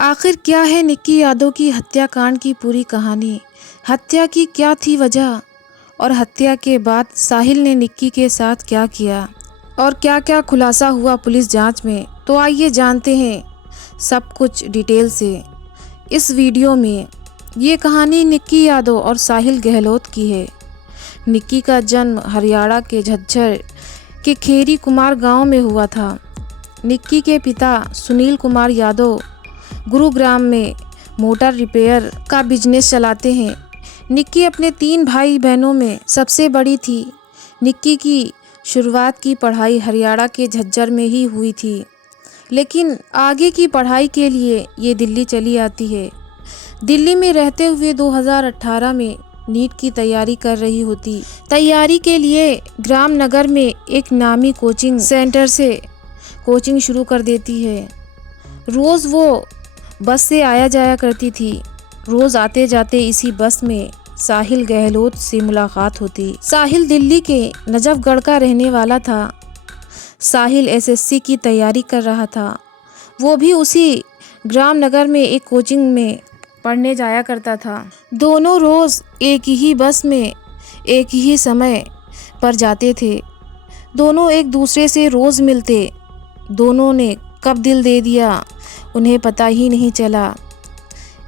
आखिर क्या है निक्की यादव की हत्याकांड की पूरी कहानी? हत्या की क्या थी वजह? और हत्या के बाद साहिल ने निक्की के साथ क्या किया और क्या क्या खुलासा हुआ पुलिस जांच में? तो आइए जानते हैं सब कुछ डिटेल से इस वीडियो में। ये कहानी निक्की यादव और साहिल गहलोत की है। निक्की का जन्म हरियाणा के झज्जर के खेरी कुमार गांव में हुआ था। निक्की के पिता सुनील कुमार यादव गुरुग्राम में मोटर रिपेयर का बिजनेस चलाते हैं। निक्की अपने 3 भाई बहनों में सबसे बड़ी थी। निक्की की शुरुआत की पढ़ाई हरियाणा के झज्जर में ही हुई थी, लेकिन आगे की पढ़ाई के लिए ये दिल्ली चली आती है। दिल्ली में रहते हुए 2018 में नीट की तैयारी कर रही होती। तैयारी के लिए ग्रामनगर में एक नामी कोचिंग सेंटर से कोचिंग शुरू कर देती है। रोज़ वो बस से आया जाया करती थी। रोज़ आते जाते इसी बस में साहिल गहलोत से मुलाकात होती। साहिल दिल्ली के नजफगढ़ का रहने वाला था। साहिल एसएससी की तैयारी कर रहा था। वो भी उसी ग्रामनगर में एक कोचिंग में पढ़ने जाया करता था। दोनों रोज़ एक ही बस में एक ही समय पर जाते थे। दोनों एक दूसरे से रोज़ मिलते। दोनों ने कब दिल दे दिया उन्हें पता ही नहीं चला।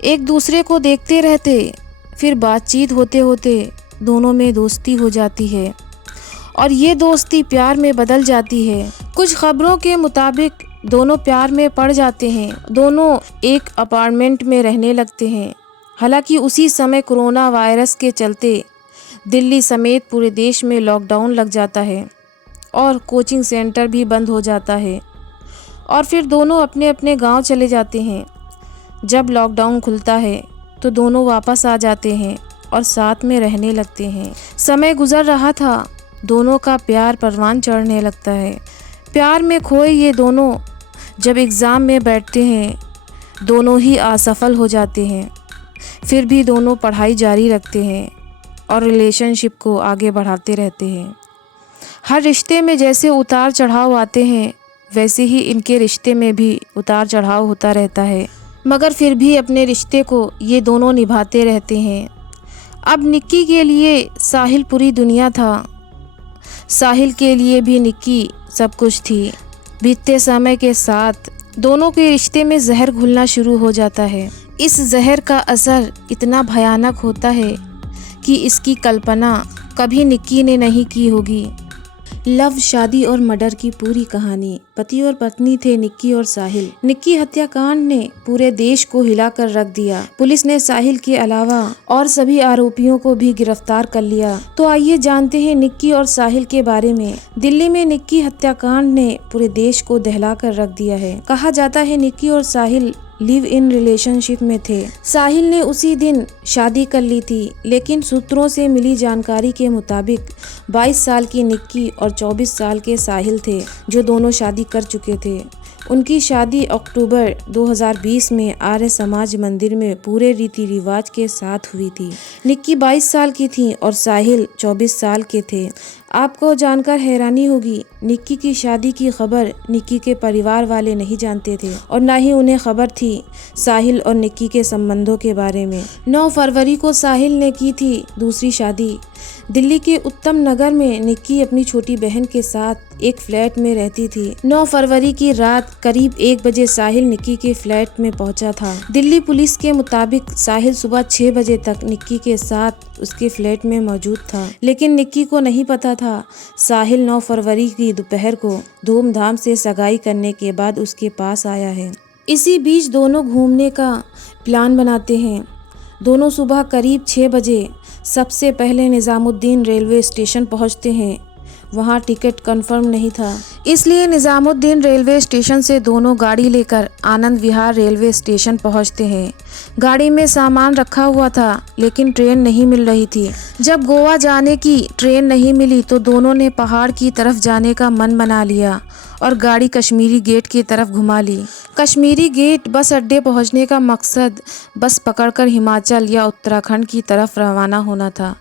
एक दूसरे को देखते रहते, फिर बातचीत होते होते दोनों में दोस्ती हो जाती है और ये दोस्ती प्यार में बदल जाती है। कुछ खबरों के मुताबिक दोनों प्यार में पड़ जाते हैं। दोनों एक अपार्टमेंट में रहने लगते हैं। हालांकि उसी समय कोरोना वायरस के चलते दिल्ली समेत पूरे देश में लॉकडाउन लग जाता है और कोचिंग सेंटर भी बंद हो जाता है और फिर दोनों अपने अपने गांव चले जाते हैं। जब लॉकडाउन खुलता है तो दोनों वापस आ जाते हैं और साथ में रहने लगते हैं। समय गुजर रहा था। दोनों का प्यार परवान चढ़ने लगता है। प्यार में खोए ये दोनों जब एग्ज़ाम में बैठते हैं, दोनों ही असफल हो जाते हैं। फिर भी दोनों पढ़ाई जारी रखते हैं और रिलेशनशिप को आगे बढ़ाते रहते हैं। हर रिश्ते में जैसे उतार चढ़ाव आते हैं, वैसे ही इनके रिश्ते में भी उतार चढ़ाव होता रहता है, मगर फिर भी अपने रिश्ते को ये दोनों निभाते रहते हैं। अब निक्की के लिए साहिल पूरी दुनिया था। साहिल के लिए भी निक्की सब कुछ थी। बीतते समय के साथ दोनों के रिश्ते में जहर घुलना शुरू हो जाता है। इस जहर का असर इतना भयानक होता है कि इसकी कल्पना कभी निक्की ने नहीं की होगी। लव, शादी और मर्डर की पूरी कहानी। पति और पत्नी थे निक्की और साहिल। निक्की हत्याकांड ने पूरे देश को हिलाकर रख दिया। पुलिस ने साहिल के अलावा और सभी आरोपियों को भी गिरफ्तार कर लिया। तो आइए जानते हैं निक्की और साहिल के बारे में। दिल्ली में निक्की हत्याकांड ने पूरे देश को दहला कर रख दिया है। कहा जाता है निक्की और साहिल लिव इन रिलेशनशिप में थे। साहिल ने उसी दिन शादी कर ली थी, लेकिन सूत्रों से मिली जानकारी के मुताबिक 22 साल की निक्की और 24 साल के साहिल थे, जो दोनों शादी कर चुके थे। उनकी शादी अक्टूबर 2020 में आर्य समाज मंदिर में पूरे रीति रिवाज के साथ हुई थी। निक्की 22 साल की थी और साहिल 24 साल के थे। आपको जानकर हैरानी होगी, निक्की की शादी की खबर निक्की के परिवार वाले नहीं जानते थे और ना ही उन्हें खबर थी साहिल और निक्की के संबंधों के बारे में। 9 फरवरी को साहिल ने की थी दूसरी शादी। दिल्ली के उत्तम नगर में निक्की अपनी छोटी बहन के साथ एक फ्लैट में रहती थी। 9 फरवरी की रात करीब 1 बजे साहिल निक्की के फ्लैट में पहुंचा था। दिल्ली पुलिस के मुताबिक साहिल सुबह 6 बजे तक निक्की के साथ उसके फ्लैट में मौजूद था, लेकिन निक्की को नहीं पता था साहिल 9 फरवरी की दोपहर को धूमधाम से सगाई करने के बाद उसके पास आया है। इसी बीच दोनों घूमने का प्लान बनाते हैं। दोनों सुबह करीब 6 बजे सबसे पहले निज़ामुद्दीन रेलवे स्टेशन पहुंचते हैं। वहां टिकट कंफर्म नहीं था, इसलिए निज़ामुद्दीन रेलवे स्टेशन से दोनों गाड़ी लेकर आनंद विहार रेलवे स्टेशन पहुंचते हैं। गाड़ी में सामान रखा हुआ था, लेकिन ट्रेन नहीं मिल रही थी। जब गोवा जाने की ट्रेन नहीं मिली तो दोनों ने पहाड़ की तरफ जाने का मन बना लिया और गाड़ी कश्मीरी गेट की तरफ घुमा ली। कश्मीरी गेट बस अड्डे पहुंचने का मकसद बस पकड़कर हिमाचल या उत्तराखंड की तरफ रवाना होना था,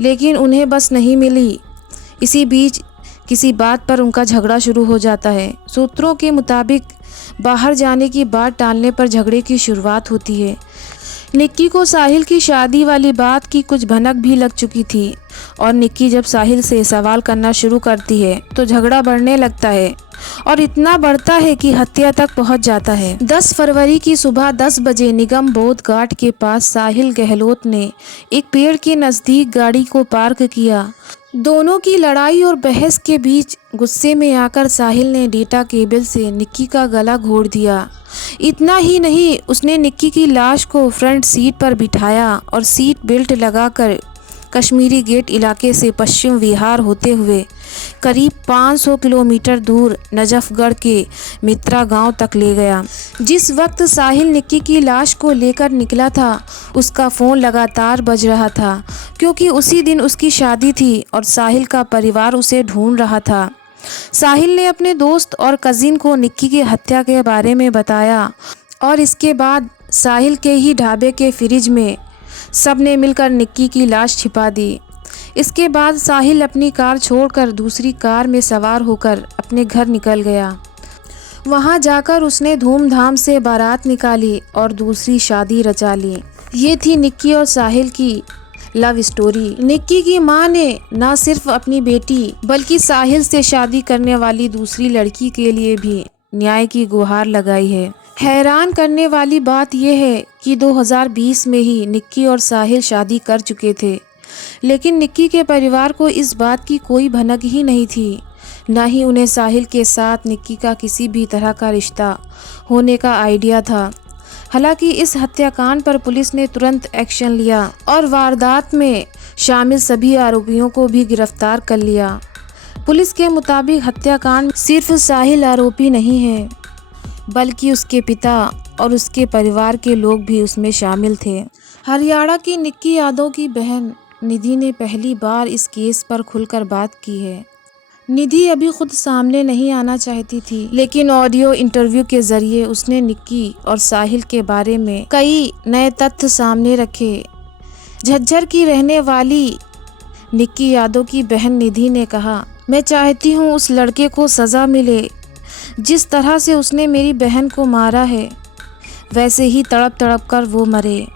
लेकिन उन्हें बस नहीं मिली। इसी बीच किसी बात पर उनका झगड़ा शुरू हो जाता है। सूत्रों के मुताबिक बाहर जाने की बात टालने पर झगड़े की शुरुआत होती है। निक्की को साहिल की शादी वाली बात की कुछ भनक भी लग चुकी थी और निक्की जब साहिल से सवाल करना शुरू करती है तो झगड़ा बढ़ने लगता है और इतना बढ़ता है कि हत्या तक पहुंच जाता है। 10 फरवरी की सुबह 10 बजे निगम बोध घाट के पास साहिल गहलोत ने एक पेड़ के नज़दीक गाड़ी को पार्क किया। दोनों की लड़ाई और बहस के बीच गुस्से में आकर साहिल ने डेटा केबल से निक्की का गला घोंट दिया। इतना ही नहीं, उसने निक्की की लाश को फ्रंट सीट पर बिठाया और सीट बेल्ट लगाकर कश्मीरी गेट इलाके से पश्चिम विहार होते हुए करीब 500 किलोमीटर दूर नजफगढ़ के मित्रा गांव तक ले गया। जिस वक्त साहिल निक्की की लाश को लेकर निकला था उसका फ़ोन लगातार बज रहा था, क्योंकि उसी दिन उसकी शादी थी और साहिल का परिवार उसे ढूंढ रहा था। साहिल ने अपने दोस्त और कज़िन को निक्की की हत्या के बारे में बताया और इसके बाद साहिल के ही ढाबे के फ्रिज में सबने मिलकर निक्की की लाश छिपा दी। इसके बाद साहिल अपनी कार छोड़कर दूसरी कार में सवार होकर अपने घर निकल गया। वहां जाकर उसने धूमधाम से बारात निकाली और दूसरी शादी रचा ली। ये थी निक्की और साहिल की लव स्टोरी। निक्की की मां ने न सिर्फ अपनी बेटी बल्कि साहिल से शादी करने वाली दूसरी लड़की के लिए भी न्याय की गुहार लगाई है। हैरान करने वाली बात यह है कि 2020 में ही निक्की और साहिल शादी कर चुके थे, लेकिन निक्की के परिवार को इस बात की कोई भनक ही नहीं थी। न ही उन्हें साहिल के साथ निक्की का किसी भी तरह का रिश्ता होने का आइडिया था। हालांकि इस हत्याकांड पर पुलिस ने तुरंत एक्शन लिया और वारदात में शामिल सभी आरोपियों को भी गिरफ्तार कर लिया। पुलिस के मुताबिक हत्याकांड में सिर्फ साहिल आरोपी नहीं है, बल्कि उसके पिता और उसके परिवार के लोग भी उसमें शामिल थे। हरियाणा की निक्की यादव की बहन निधि ने पहली बार इस केस पर खुलकर बात की है। निधि अभी खुद सामने नहीं आना चाहती थी, लेकिन ऑडियो इंटरव्यू के जरिए उसने निक्की और साहिल के बारे में कई नए तथ्य सामने रखे। झज्जर की रहने वाली निक्की यादव की बहन निधि ने कहा, मैं चाहती हूँ उस लड़के को सज़ा मिले। जिस तरह से उसने मेरी बहन को मारा है, वैसे ही तड़प तड़प कर वो मरे।